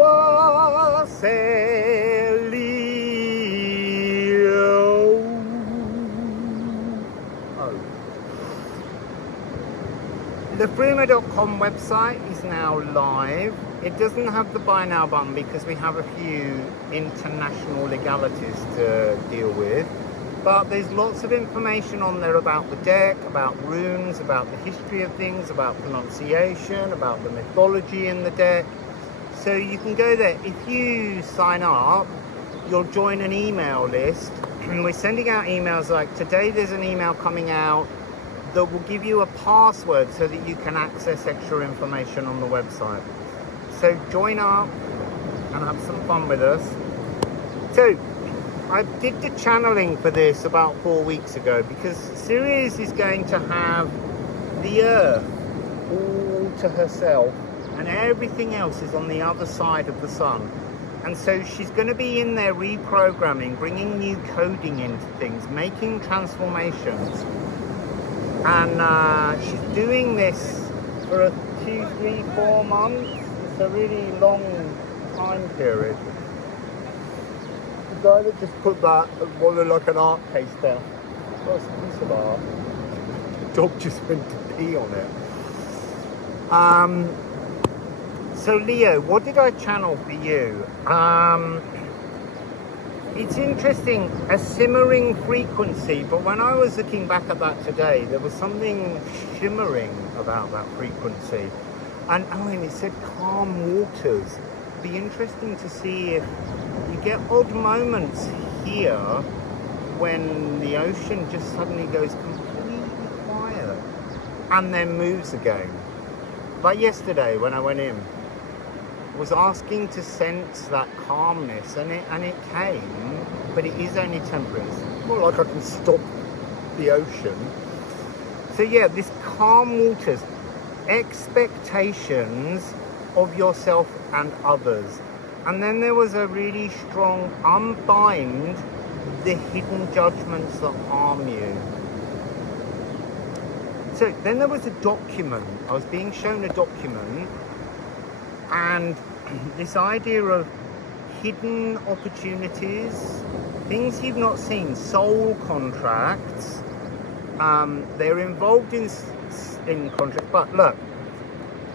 Wassail. The Liffruma.com website is now live. It doesn't have the buy now button because we have a few international legalities to deal with. But there's lots of information on there about the deck, about runes, about the history of things, about pronunciation, about the mythology in the deck. So you can go there. If you sign up, you'll join an email list. And we're sending out emails like today there's an email coming out that will give you a password so that you can access extra information on the website. So join up and have some fun with us. So I did the channeling for this about 4 weeks ago because Ceres is going to have the Earth all to herself and everything else is on the other side of the sun. And so she's going to be in there reprogramming, bringing new coding into things, making transformations. And she's doing this for 2, 3, 4 months. It's a really long time period. The guy that just put that wanted like an art case there. What's a piece of art? The dog just went to pee on it. So Leo, what did I channel for you? It's interesting, a simmering frequency, but when I was looking back at that today, there was something shimmering about that frequency. And it said calm waters. It'd be interesting to see if you get odd moments here when the ocean just suddenly goes completely quiet and then moves again. Like yesterday when I went in, was asking to sense that calmness and it came, but it is only temporary. It's more like I can stop the ocean. So yeah, this calm waters, expectations of yourself and others. And then there was a really strong unbind the hidden judgments that harm you. So then there was a document. I was being shown a document and this idea of hidden opportunities, things you've not seen, soul contracts, they're involved in contracts. But look,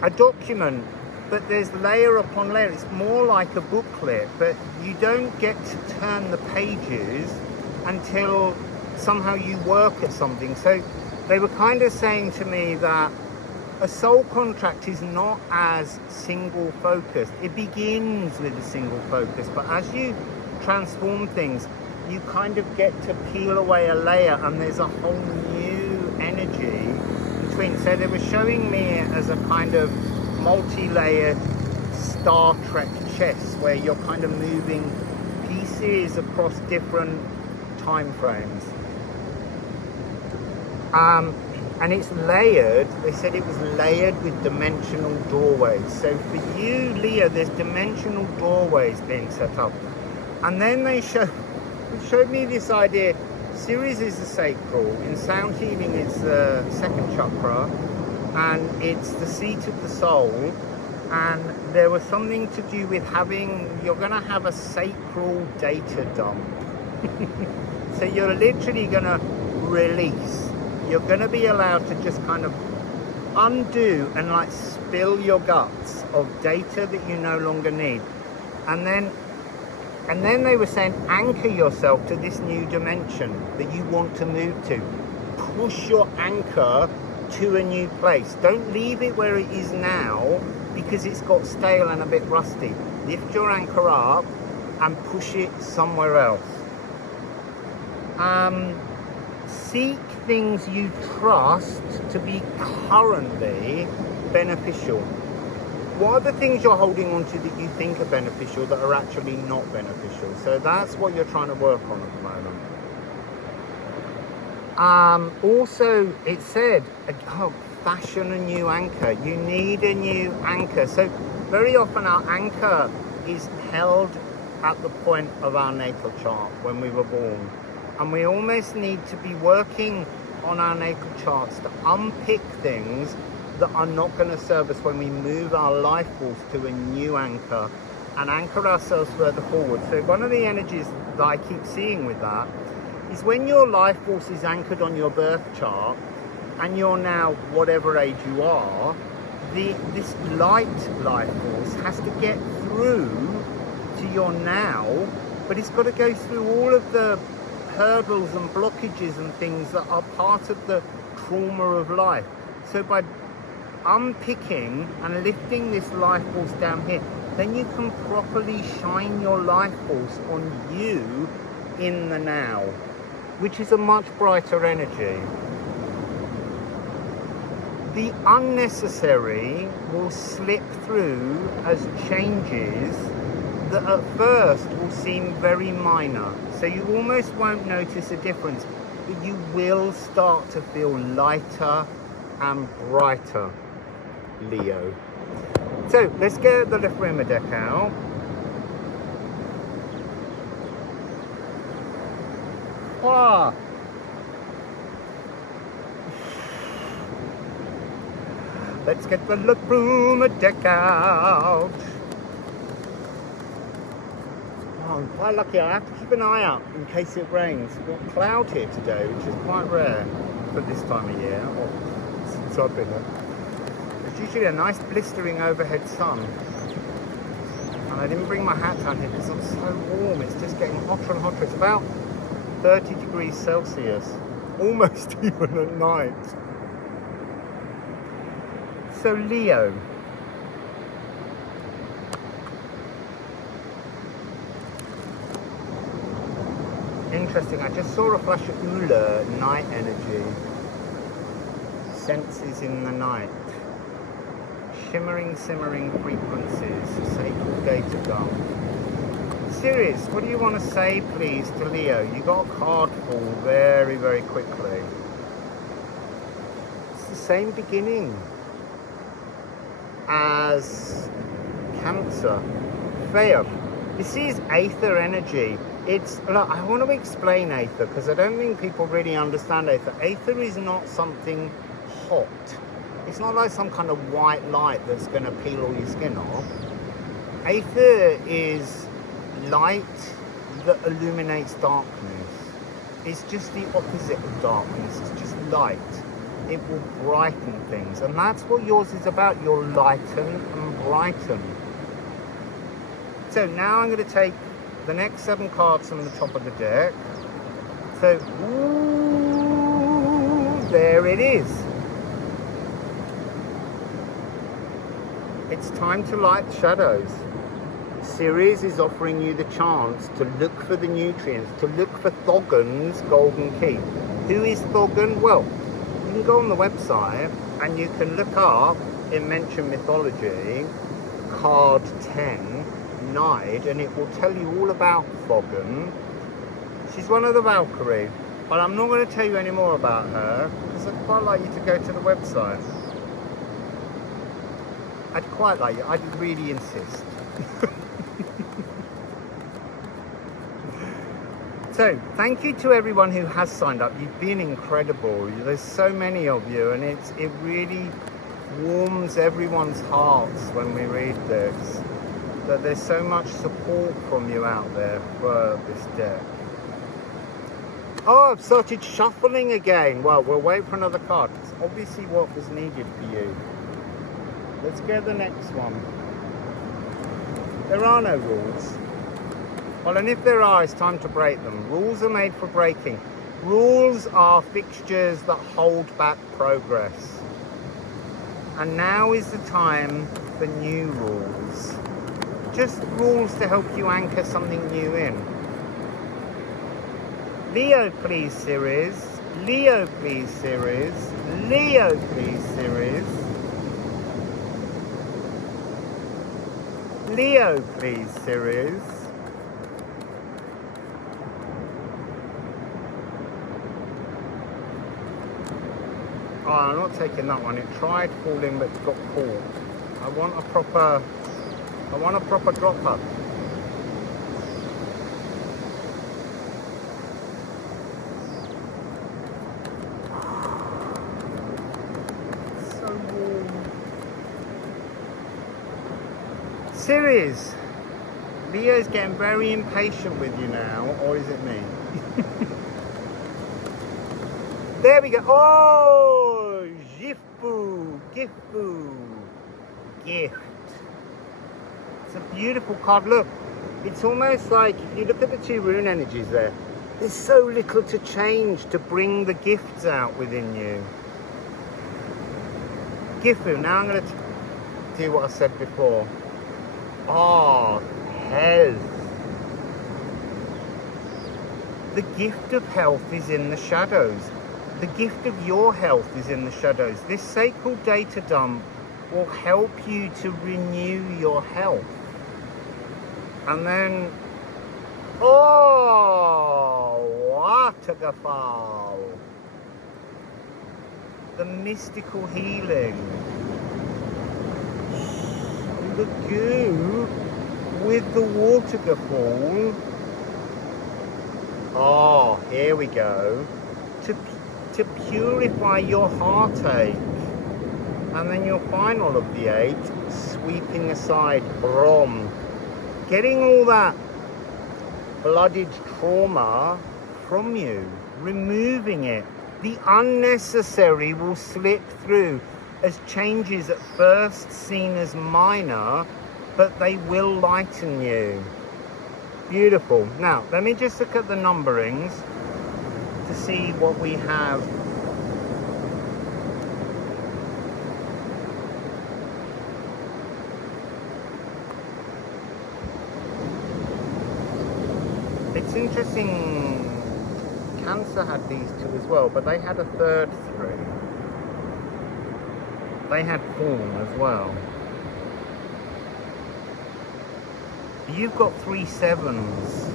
a document, but there's layer upon layer. It's more like a booklet, but you don't get to turn the pages until somehow you work at something. So they were kind of saying to me that a soul contract is not as single focused. It begins with a single focus, but as you transform things, you kind of get to peel away a layer and there's a whole new energy between. So they were showing me it as a kind of multi-layered Star Trek chess where you're kind of moving pieces across different time frames. And it's layered. They said it was layered with dimensional doorways. So for you, Leo, there's dimensional doorways being set up. And then they showed me this idea. Ceres is the sacral. In sound healing, it's the second chakra. And it's the seat of the soul. And there was something to do with you're going to have a sacral data dump. So you're literally going to release. You're going to be allowed to just kind of undo and like spill your guts of data that you no longer need. And then they were saying, anchor yourself to this new dimension that you want to move to. Push your anchor to a new place. Don't leave it where it is now because it's got stale and a bit rusty. Lift your anchor up and push it somewhere else. Seek things you trust to be currently beneficial. What are the things you're holding on to that you think are beneficial that are actually not beneficial? So that's what you're trying to work on at the moment. Also, it said, fashion a new anchor. You need a new anchor. So very often our anchor is held at the point of our natal chart when we were born. And we almost need to be working on our natal charts to unpick things that are not going to serve us when we move our life force to a new anchor and anchor ourselves further forward. So one of the energies that I keep seeing with that is when your life force is anchored on your birth chart and you're now whatever age you are, this light life force has to get through to your now, but it's got to go through all of the hurdles and blockages and things that are part of the trauma of life. So by unpicking and lifting this life force down here, then you can properly shine your life force on you in the now, which is a much brighter energy. The unnecessary will slip through as changes that at first will seem very minor. So you almost won't notice a difference, but you will start to feel lighter and brighter, Leo. So let's get the Liffruma deck out. Ah. Let's get the Liffruma deck out. Oh, I'm quite lucky. I have to keep an eye out in case it rains. We've got cloud here today, which is quite rare for this time of year, or since I've been here. It's usually a nice blistering overhead sun. And I didn't bring my hat down here because I'm so warm. It's just getting hotter and hotter. It's about 30 degrees Celsius, almost even at night. So Leo, interesting. I just saw a flash of Ula, night energy. Senses in the night. Shimmering, simmering frequencies. Sacral data gum. Ceres, what do you want to say, please, to Leo? You got a card fall very, very quickly. It's the same beginning as Cancer. Fair. This is Aether energy. It's, look, I want to explain Aether because I don't think people really understand Aether. Aether is not something hot. It's not like some kind of white light that's going to peel all your skin off. Aether is light that illuminates darkness. It's just the opposite of darkness. It's just light. It will brighten things, and that's what yours is about. You'll lighten and brighten. So now I'm going to take the next 7 cards from the top of the deck. So, ooh, there it is. It's time to light shadows. Ceres is offering you the chance to look for the nutrients, to look for Thogon's golden key. Who is Thogon? Well, you can go on the website and you can look up in Mention Mythology, card 10, Nide, and it will tell you all about Thogon. She's one of the Valkyrie, but I'm not going to tell you any more about her because I'd quite like you to go to the website. I'd quite like you, I'd really insist. So, thank you to everyone who has signed up. You've been incredible. There's so many of you, and it really warms everyone's hearts when we read this, that there's so much support from you out there for this deck. Oh, I've started shuffling again. Well, we'll wait for another card. It's obviously what was needed for you. Let's get the next one. There are no rules. Well, and if there are, it's time to break them. Rules are made for breaking. Rules are fixtures that hold back progress. And now is the time for new rules. Just rules to help you anchor something new in. Leo, please, Ceres. Leo, please, Ceres. Leo, please, Ceres. Leo, please, Ceres. Oh, I'm not taking that one. It tried falling but got caught. I want a proper dropper. So warm. Ceres, Leo's getting very impatient with you now, or is it me? There we go. Oh, Gifu, Gifu, gift. It's a beautiful card. Look, it's almost like if you look at the two rune energies there, there's so little to change to bring the gifts out within you. Gifu. Now I'm going to do what I said before. Ah, health. The gift of health is in the shadows. The gift of your health is in the shadows. This sacral data dump will help you to renew your health. And then, oh, waterfall. The mystical healing. The goo with the waterfall. Oh, here we go. To purify your heartache. And then your final of the 8, sweeping aside, Brom. Getting all that blooded trauma from you, removing it. The unnecessary will slip through as changes at first seen as minor, but they will lighten you. Beautiful. Now, let me just look at the numberings to see what we have. It's interesting, Cancer had these two as well, but they had a third 3. They had Fawn as well. You've got 3 7s.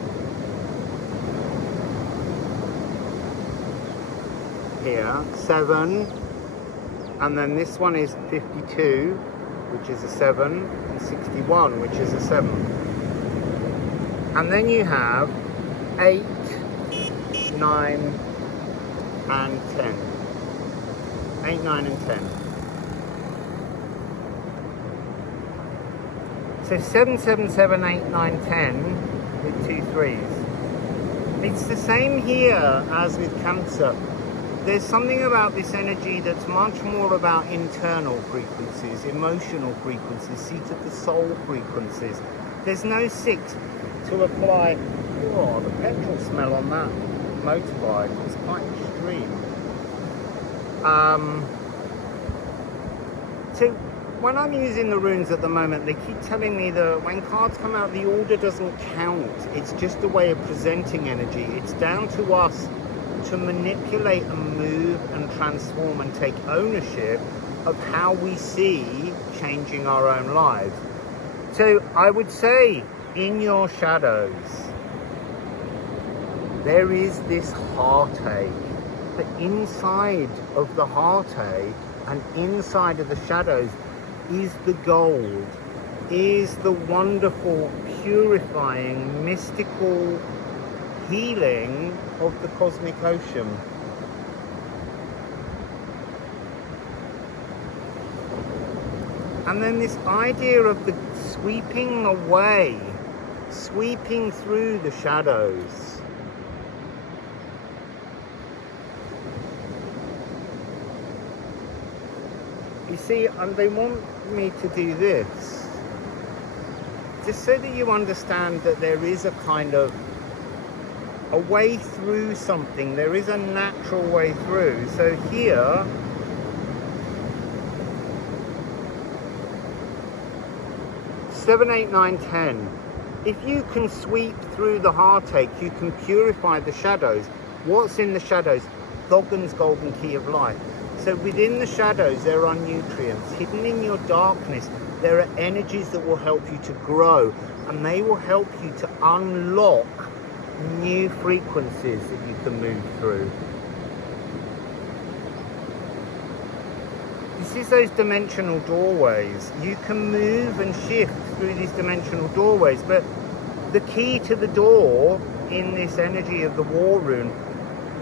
Here, 7, and then this one is 52, which is a 7, and 61, which is a 7. And then you have 8, 9, and 10. 8, 9, and 10. So 7, 7, 7, 8, 9, 10 with 2 3s. It's the same here as with Cancer. There's something about this energy that's much more about internal frequencies, emotional frequencies, seat of the soul frequencies. There's no 6 to apply. Oh, the petrol smell on that motorbike is quite extreme. So when I'm using the runes at the moment, they keep telling me that when cards come out, the order doesn't count. It's just a way of presenting energy. It's down to us to manipulate and move and transform and take ownership of how we see changing our own lives. So I would say in your shadows, there is this heartache. But inside of the heartache and inside of the shadows is the gold, is the wonderful, purifying, mystical healing of the cosmic ocean. And then this idea of the sweeping away, sweeping through the shadows. You see, and they want me to do this, just so that you understand that there is a kind of a way through something. There is a natural way through. So here, seven, 8, 9, 10. If you can sweep through the heartache, you can purify the shadows. What's in the shadows? Thogan's golden key of life. So within the shadows, there are nutrients. Hidden in your darkness, there are energies that will help you to grow, and they will help you to unlock new frequencies that you can move through. This is those dimensional doorways. You can move and shift through these dimensional doorways, but the key to the door in this energy of the war rune,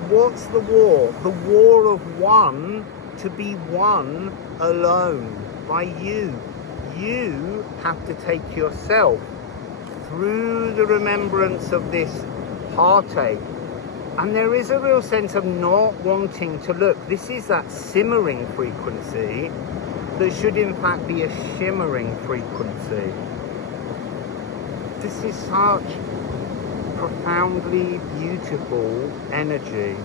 what's the war? The war of one to be one alone by you. You have to take yourself through the remembrance of this heartache. And there is a real sense of not wanting to look. This is that simmering frequency that should in fact be a shimmering frequency. This is such profoundly beautiful energy.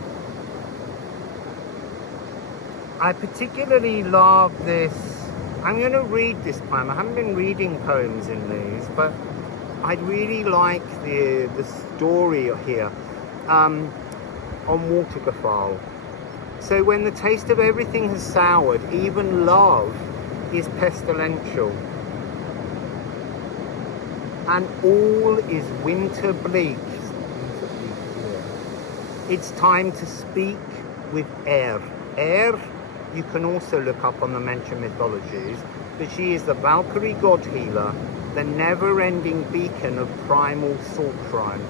I particularly love this. I'm going to read this poem. I haven't been reading poems in these, but I really like the story here on waterfowl. So when the taste of everything has soured, even love is pestilential, and all is winter bleak. It's time to speak with air. Air, you can also look up on the Mention mythologies, but she is the Valkyrie god healer, the never-ending beacon of primal salt rime.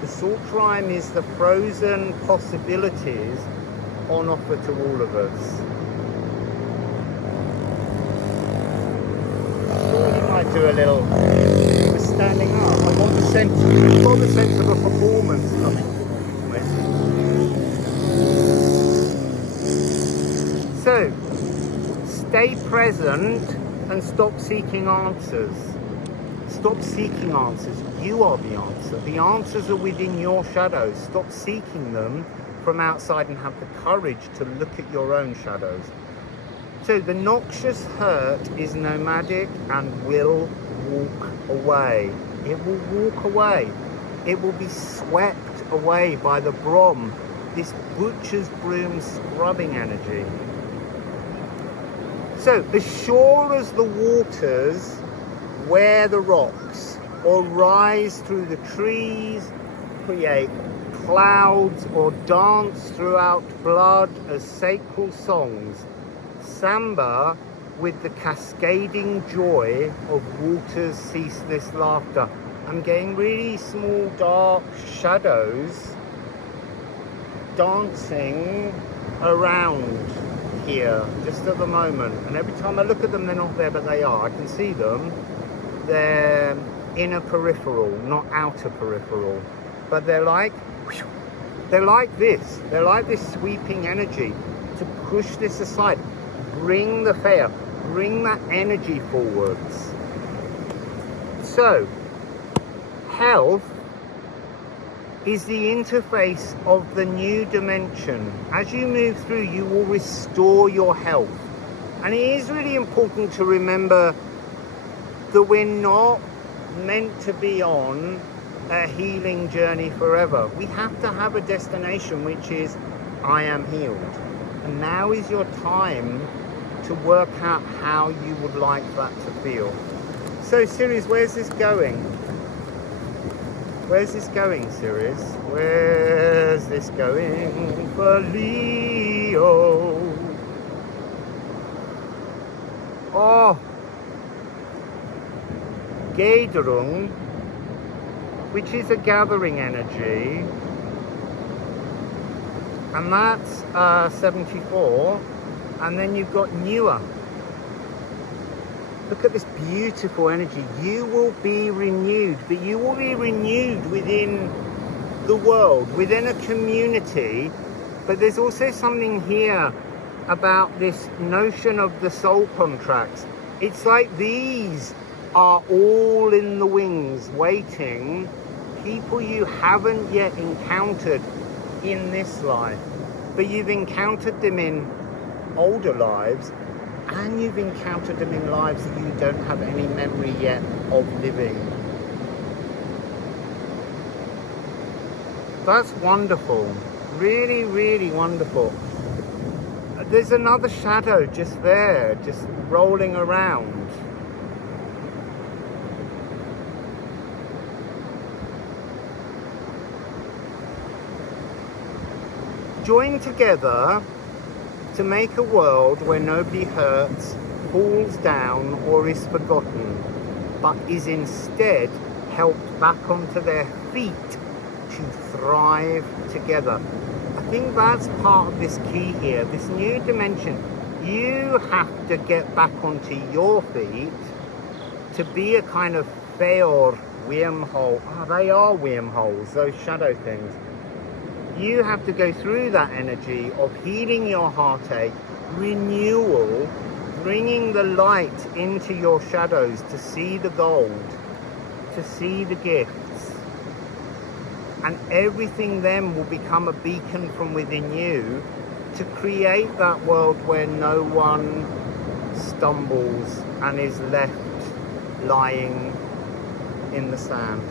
The salt rime is the frozen possibilities on offer to all of us. I thought you might do a little. We're standing up. I've got the sense of a performance coming. So, stay present and stop seeking answers. Stop seeking answers. You are the answer. The answers are within your shadows. Stop seeking them from outside and have the courage to look at your own shadows. So the noxious hurt is nomadic and will walk away. It will walk away. It will be swept away by the brom, this butcher's broom scrubbing energy. So as sure as the waters wear the rocks or rise through the trees, create clouds or dance throughout blood as sacral songs, samba with the cascading joy of water's ceaseless laughter. I'm getting really small dark shadows dancing around here just at the moment, and every time I look at them they're not there, but they are. I can see them. They're inner peripheral, not outer peripheral, but they're like this. They're like this sweeping energy to push this aside, bring the fire, bring that energy forwards. So health is the interface of the new dimension. As you move through, you will restore your health. And it is really important to remember that we're not meant to be on a healing journey forever. We have to have a destination which is, I am healed. And now is your time to work out how you would like that to feel. So Ceres, where's this going? Where's this going, Ceres? Where's this going for Leo? Oh, Gaderung, which is a gathering energy, and that's 74, and then you've got newer. Look at this beautiful energy. You will be renewed, but you will be renewed within the world, within a community. But there's also something here about this notion of the soul contracts. It's like these are all in the wings waiting, people you haven't yet encountered in this life, but you've encountered them in older lives, and you've encountered them in lives that you don't have any memory yet of living. That's wonderful. Really, really wonderful. There's another shadow just there, just rolling around. Join together to make a world where nobody hurts, falls down, or is forgotten, but is instead helped back onto their feet to thrive together. I think that's part of this key here, this new dimension. You have to get back onto your feet to be a kind of preorder wormhole. Oh, they are wormholes, those shadow things. You have to go through that energy of healing your heartache, renewal, bringing the light into your shadows to see the gold, to see the gifts. And everything then will become a beacon from within you to create that world where no one stumbles and is left lying in the sand.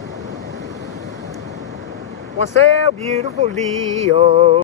Wassail, beautiful Leo.